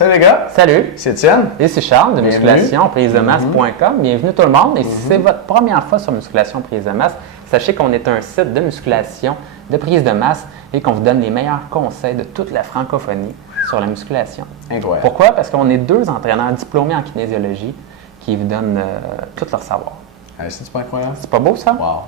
Salut les gars! Salut! C'est Étienne. Et c'est Charles de Bienvenue. musculationprisemasse.com. Bienvenue tout le monde. Et si c'est votre première fois sur Musculation Prise de masse, sachez qu'on est un site de musculation, de prise de masse et qu'on vous donne les meilleurs conseils de toute la francophonie sur la musculation. Incroyable. Pourquoi? Parce qu'on est deux entraîneurs diplômés en kinésiologie qui vous donnent tout leur savoir. C'est pas incroyable? C'est pas beau ça? Wow!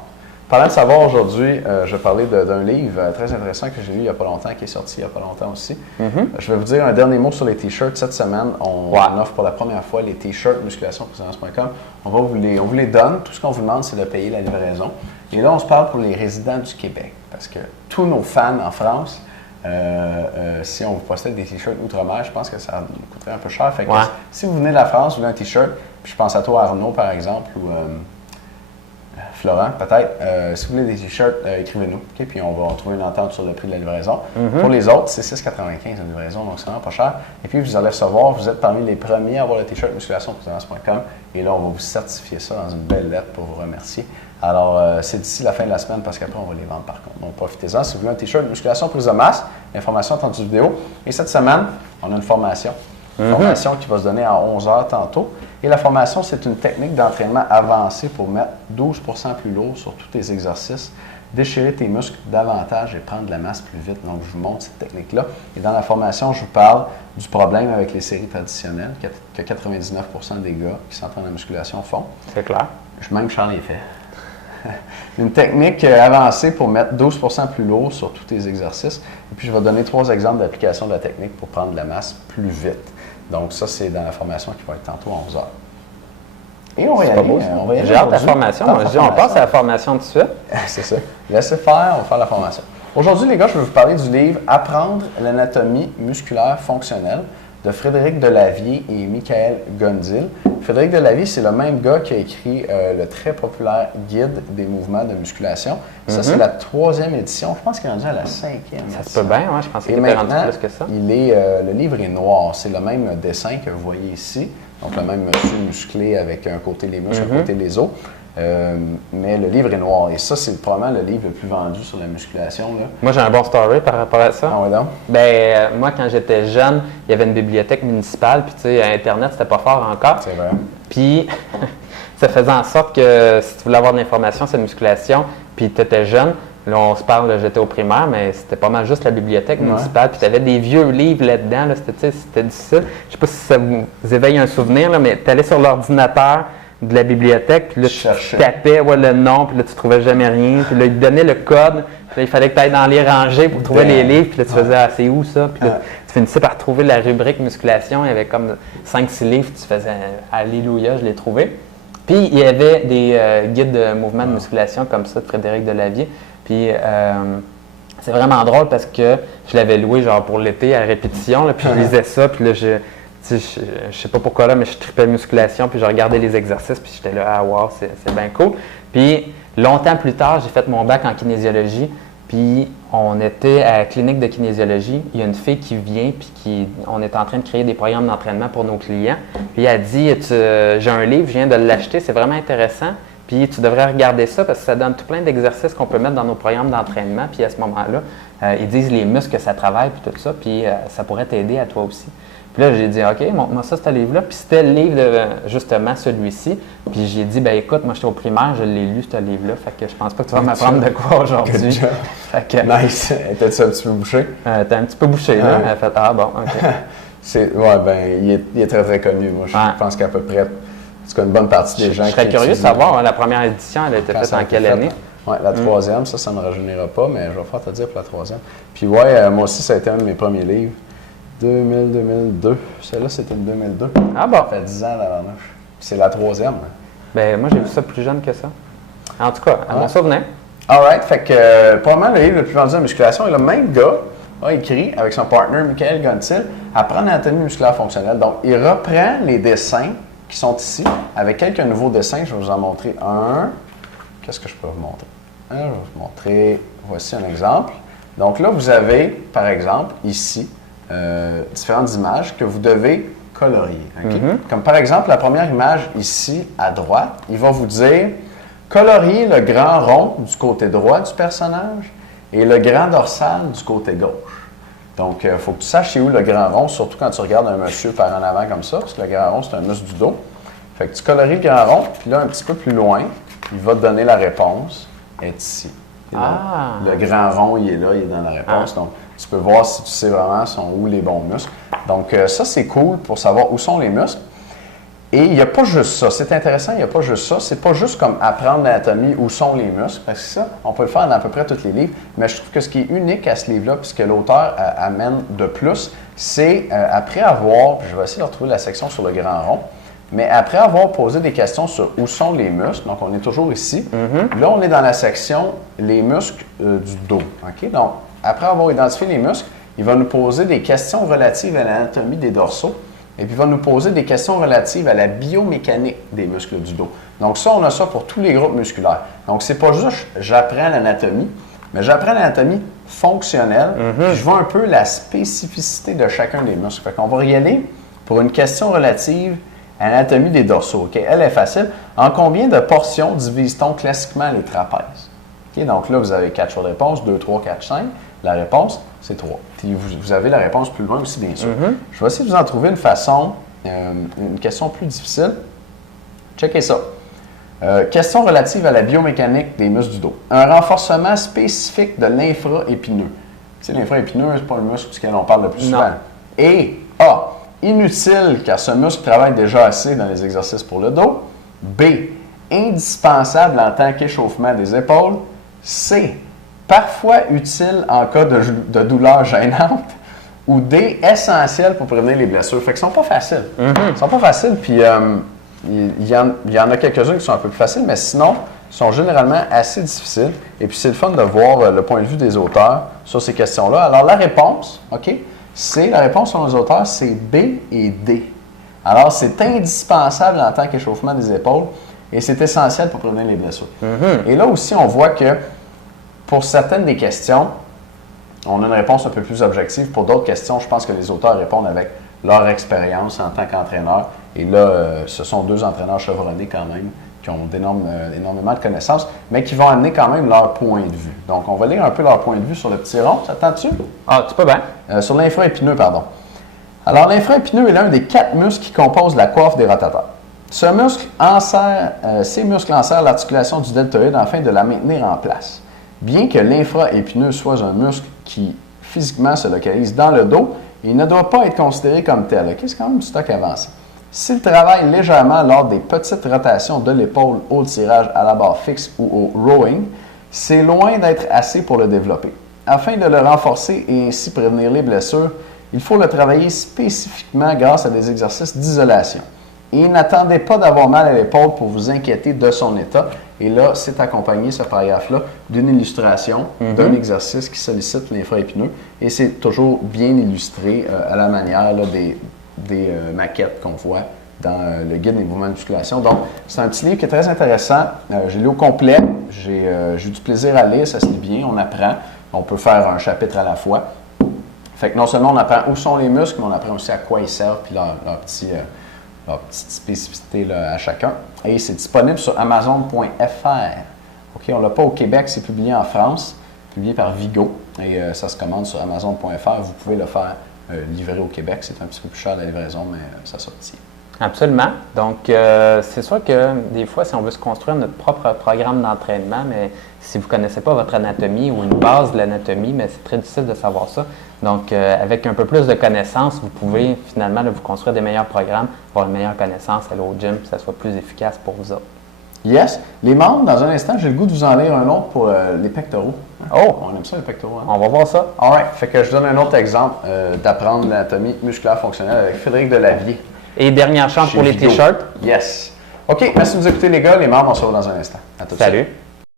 Parlant de savoir aujourd'hui, je vais parler d'un livre très intéressant que j'ai lu il n'y a pas longtemps, qui est sorti il n'y a pas longtemps aussi. Je vais vous dire un dernier mot sur les t-shirts. Cette semaine, on offre pour la première fois les t-shirts musculationprisemasse.com. On vous les donne. Tout ce qu'on vous demande, c'est de payer la livraison. Et là, on se parle pour les résidents du Québec. Parce que tous nos fans en France, si on vous possède des t-shirts outre-mer, je pense que ça coûterait un peu cher. Fait que si vous venez de la France, vous voulez un t-shirt, puis je pense à toi Arnaud par exemple, ou Florent, peut-être. Si vous voulez des t-shirts, écrivez-nous. Okay? Puis on va trouver une entente sur le prix de la livraison. Pour les autres, c'est 6,95 la livraison, donc c'est vraiment pas cher. Et puis vous allez recevoir, vous êtes parmi les premiers à avoir le t-shirt musculationprisemasse.com. Et là, on va vous certifier ça dans une belle lettre pour vous remercier. Alors, c'est d'ici la fin de la semaine parce qu'après, on va les vendre par contre. Donc, profitez-en. Si vous voulez un t-shirt musculation prise de masse, l'information est en dessous de vidéo. Et cette semaine, on a une formation. Une formation qui va se donner à 11h tantôt. Et la formation, c'est une technique d'entraînement avancée pour mettre 12 % plus lourd sur tous tes exercices, déchirer tes muscles davantage et prendre de la masse plus vite. Donc, je vous montre cette technique-là. Et dans la formation, je vous parle du problème avec les séries traditionnelles que 99 % des gars qui s'entraînent en musculation font. C'est clair. Même Charles les fait. Une technique avancée pour mettre 12 % plus lourd sur tous tes exercices. Et puis, je vais donner 3 exemples d'application de la technique pour prendre de la masse plus vite. Donc, ça, c'est dans la formation qui va être tantôt à 11h. Et on va y aller. J'ai hâte de la formation. Moi, je dis, on passe à la formation tout de suite. C'est ça. Laissez faire, on va faire la formation. Aujourd'hui, les gars, je vais vous parler du livre « Apprendre l'anatomie musculaire fonctionnelle » de Frédéric Delavier et Michael Gondil. Frédéric Delavier, c'est le même gars qui a écrit le très populaire Guide des mouvements de musculation. Ça, c'est la 3e édition. Je pense qu'il est rendu à la 5e. Ça se peut bien, je pensais qu'il était rendu plus que ça. Le livre est noir. C'est le même dessin que vous voyez ici. Donc, le même monsieur musclé avec un côté les muscles, un côté les os. Mais le livre est noir. Et ça, c'est probablement le livre le plus vendu sur la musculation. Là. Moi, j'ai un bon story par rapport à ça. Ah ouais, donc? Moi, quand j'étais jeune, il y avait une bibliothèque municipale. Puis, tu sais, Internet, c'était pas fort encore. C'est vrai. Puis, ça faisait en sorte que si tu voulais avoir de l'information sur la musculation, puis tu étais jeune, là, on se parle, j'étais au primaire, mais c'était pas mal juste la bibliothèque municipale. Puis tu avais des vieux livres là-dedans. Là, c'était difficile. Je sais pas si ça vous éveille un souvenir, là, mais tu allais sur l'ordinateur de la bibliothèque, puis là, tu tapais le nom, puis là, tu trouvais jamais rien. Puis là, il te donnait le code. Puis là, il fallait que tu ailles dans les rangées pour trouver les livres. Puis là, tu faisais, c'est où ça? Puis là, tu finissais par trouver la rubrique musculation. Il y avait comme 5-6 livres. Tu faisais, alléluia, je l'ai trouvé. Puis, il y avait des guides de mouvement de musculation comme ça, de Frédéric Delavier. Puis, c'est vraiment drôle parce que je l'avais loué genre pour l'été à répétition. Là, puis, je lisais ça. Puis là, je sais pas pourquoi là, mais je tripais musculation. Puis, je regardais les exercices. Puis, j'étais là, ah, wow, c'est bien cool. Puis, longtemps plus tard, j'ai fait mon bac en kinésiologie. Puis, on était à la clinique de kinésiologie. Il y a une fille qui vient, puis on est en train de créer des programmes d'entraînement pour nos clients. Puis, elle dit, j'ai un livre, je viens de l'acheter, c'est vraiment intéressant. Puis, tu devrais regarder ça parce que ça donne tout plein d'exercices qu'on peut mettre dans nos programmes d'entraînement. Puis, à ce moment-là, ils disent les muscles que ça travaille, puis tout ça. Puis, ça pourrait t'aider à toi aussi. Puis là, j'ai dit, OK, montre-moi ça, ce livre-là. Puis c'était le livre de, justement, celui-ci. Puis j'ai dit, écoute, moi, j'étais au primaire, je l'ai lu, ce livre-là. Fait que je pense pas que tu vas m'apprendre de quoi aujourd'hui. Fait que, nice. Étais-tu un petit peu bouché? T'es un petit peu bouché, là. Elle a fait, ah bon, OK. Il est très, très connu. Moi, je pense qu'à peu près, c'est une bonne partie des gens qui... Je serais curieux de savoir, la première édition, elle a été faite en quelle année? Oui, la 3e, ça ne me rajeunira pas, mais je vais faire te dire pour la 3e. Puis ouais, moi aussi, ça a été un de mes premiers livres. 2002. Celle-là, c'était une 2002. Ah bon? Ça fait 10 ans, la varnouche. C'est la 3e. Moi, j'ai vu ça plus jeune que ça. En tout cas, à mon souvenir. All right. Fait que, probablement, le livre le plus vendu en musculation, et le même gars a écrit, avec son partner, Michael Gondil, « Apprendre l'anatomie musculaire fonctionnelle ». Donc, il reprend les dessins qui sont ici, avec quelques nouveaux dessins. Je vais vous en montrer un. Qu'est-ce que je peux vous montrer? Je vais vous montrer. Voici un exemple. Donc là, vous avez, par exemple, ici, différentes images que vous devez colorier. Okay? Comme par exemple, la première image ici, à droite, il va vous dire colorier le grand rond du côté droit du personnage et le grand dorsal du côté gauche. Donc, il faut que tu saches c'est où le grand rond, surtout quand tu regardes un monsieur par en avant comme ça, parce que le grand rond, c'est un muscle du dos. Fait que tu colories le grand rond, puis là, un petit peu plus loin, il va te donner la réponse, est ici. Le grand rond, il est là, il est dans la réponse. Donc, tu peux voir si tu sais vraiment sont où les bons muscles. Donc, ça, c'est cool pour savoir où sont les muscles. Et il n'y a pas juste ça. C'est intéressant, il n'y a pas juste ça. C'est pas juste comme apprendre l'anatomie, où sont les muscles, parce que ça, on peut le faire dans à peu près tous les livres. Mais je trouve que ce qui est unique à ce livre-là, puis ce que l'auteur amène de plus, c'est après avoir, je vais essayer de retrouver la section sur le grand rond, mais après avoir posé des questions sur où sont les muscles, donc on est toujours ici, là on est dans la section les muscles du dos. Okay? Donc, après avoir identifié les muscles, il va nous poser des questions relatives à l'anatomie des dorsaux. Et puis, il va nous poser des questions relatives à la biomécanique des muscles du dos. Donc, ça, on a ça pour tous les groupes musculaires. Donc, c'est pas juste j'apprends l'anatomie, mais j'apprends l'anatomie fonctionnelle. Puis, je vois un peu la spécificité de chacun des muscles. Fait qu'on va y aller pour une question relative à l'anatomie des dorsaux. Okay? Elle est facile. En combien de portions divise-t-on classiquement les trapèzes? Okay? Donc, là, vous avez 4 choix de réponse, 2, 3, 4, 5. La réponse, c'est 3. Puis vous avez la réponse plus loin aussi, bien sûr. Je vais essayer de vous en trouver une façon, une question plus difficile. Checkez ça. Question relative à la biomécanique des muscles du dos. Un renforcement spécifique de l'infra-épineux. Tu sais, l'infra-épineux, ce n'est pas le muscle duquel on parle le plus souvent. Et A. Inutile, car ce muscle travaille déjà assez dans les exercices pour le dos. B. Indispensable en tant qu'échauffement des épaules. C. Parfois utile en cas de douleur gênante, ou D, essentiel pour prévenir les blessures. Fait qu'ils sont pas faciles. Ils sont pas faciles, puis il y en a quelques-uns qui sont un peu plus faciles, mais sinon, ils sont généralement assez difficiles. Et puis, c'est le fun de voir le point de vue des auteurs sur ces questions-là. Alors, la réponse, OK, la réponse selon les auteurs, c'est B et D. Alors, c'est indispensable en tant qu'échauffement des épaules et c'est essentiel pour prévenir les blessures. Et là aussi, on voit que pour certaines des questions, on a une réponse un peu plus objective. Pour d'autres questions, je pense que les auteurs répondent avec leur expérience en tant qu'entraîneur. Et là, ce sont 2 entraîneurs chevronnés quand même, qui ont énormément de connaissances, mais qui vont amener quand même leur point de vue. Donc, on va lire un peu leur point de vue sur le petit rond. Ça te tente-tu? Ah, tu peux bien. Sur l'infra-épineux, pardon. Alors, l'infra-épineux est l'un des 4 muscles qui composent la coiffe des rotateurs. Ces muscles enserrent l'articulation du deltoïde afin de la maintenir en place. Bien que l'infra-épineux soit un muscle qui physiquement se localise dans le dos, il ne doit pas être considéré comme tel. Okay? C'est quand même du stock avancé. S'il travaille légèrement lors des petites rotations de l'épaule au tirage à la barre fixe ou au rowing, c'est loin d'être assez pour le développer. Afin de le renforcer et ainsi prévenir les blessures, il faut le travailler spécifiquement grâce à des exercices d'isolation. Et n'attendez pas d'avoir mal à l'épaule pour vous inquiéter de son état. Et là, c'est accompagné, ce paragraphe-là, d'une illustration d'un exercice qui sollicite l'infra-épineux. Et c'est toujours bien illustré à la manière là, des maquettes qu'on voit dans le guide des mouvements de musculation. Donc, c'est un petit livre qui est très intéressant. J'ai lu au complet. J'ai eu du plaisir à lire. Ça se lit bien. On apprend. On peut faire un chapitre à la fois. Fait que non seulement on apprend où sont les muscles, mais on apprend aussi à quoi ils servent puis leur petite spécificité là, à chacun. Et c'est disponible sur Amazon.fr. OK, on ne l'a pas au Québec, c'est publié en France, publié par Vigo. Et ça se commande sur Amazon.fr. Vous pouvez le faire livrer au Québec. C'est un petit peu plus cher la livraison, mais ça s'obtient. Absolument. Donc, c'est sûr que des fois, si on veut se construire notre propre programme d'entraînement, mais si vous ne connaissez pas votre anatomie ou une base de l'anatomie, mais c'est très difficile de savoir ça. Donc, avec un peu plus de connaissances, vous pouvez finalement là, vous construire des meilleurs programmes, avoir une meilleure connaissance, aller au gym, que ça soit plus efficace pour vous autres. Yes. Les membres, dans un instant, j'ai le goût de vous en lire un autre pour les pectoraux. Oh, on aime ça les pectoraux. Hein? On va voir ça. All right. Fait que je donne un autre exemple d'apprendre l'anatomie musculaire fonctionnelle avec Frédéric Delavier. Et dernière chance pour les t-shirts. Yes. OK, merci de nous écouter les gars. Les membres, on se revoit dans un instant. À tout de suite. Salut.